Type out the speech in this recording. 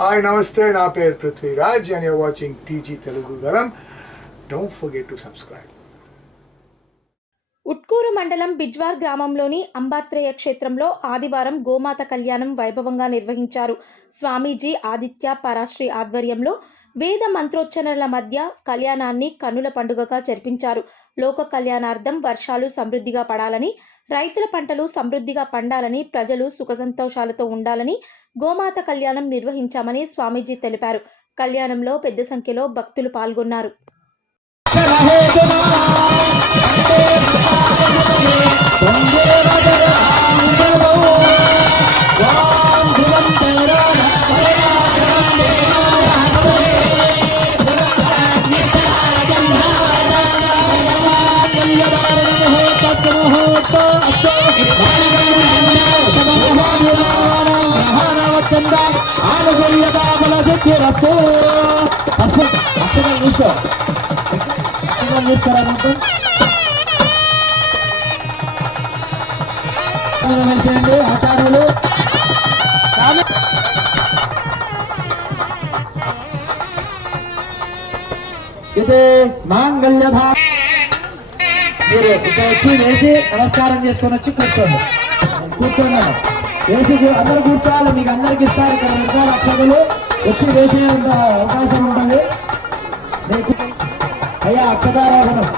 Hi నమస్తే, నా పేరు Prithviraj and you're watching TG Telugu Galam. Don't forget to subscribe. Utkoor మండలం బిజ్వార్ గ్రామంలోని అంబాత్రేయ క్షేత్రంలో ఆదివారం గోమాత కళ్యాణం వైభవంగా నిర్వహించారు. స్వామీజీ ఆదిత్య పరాశ్రీ ఆధ్వర్యంలో వేద మంత్రోచ్చరణల మధ్య కళ్యాణాన్ని కన్నుల పండుగగా జరిపించారు. లోక కళ్యాణార్థం వర్షాలు సమృద్ధిగా పడాలని, రైతుల పంటలు సమృద్ధిగా పండాలని, ప్రజలు సుఖ సంతోషాలతో ఉండాలని గోమాత కళ్యాణం నిర్వహించామని స్వామీజీ తెలిపారు. కళ్యాణంలో పెద్ద సంఖ్యలో భక్తులు పాల్గొన్నారు. వేసేయండి ఆచార్యులు. ఇది మాంగళ్యధా. మీరు ఇక్కడ వచ్చి వేసి నమస్కారం చేసుకొని వచ్చి కూర్చోండి. వేసి అందరు కూర్చోవాలి. మీకు అందరికి ఇస్తారు ఇక్కడ పెడతారు అక్షతలు. వచ్చి వేసే అవకాశం ఉంటుంది. అయ్యా అక్షతారోహణం.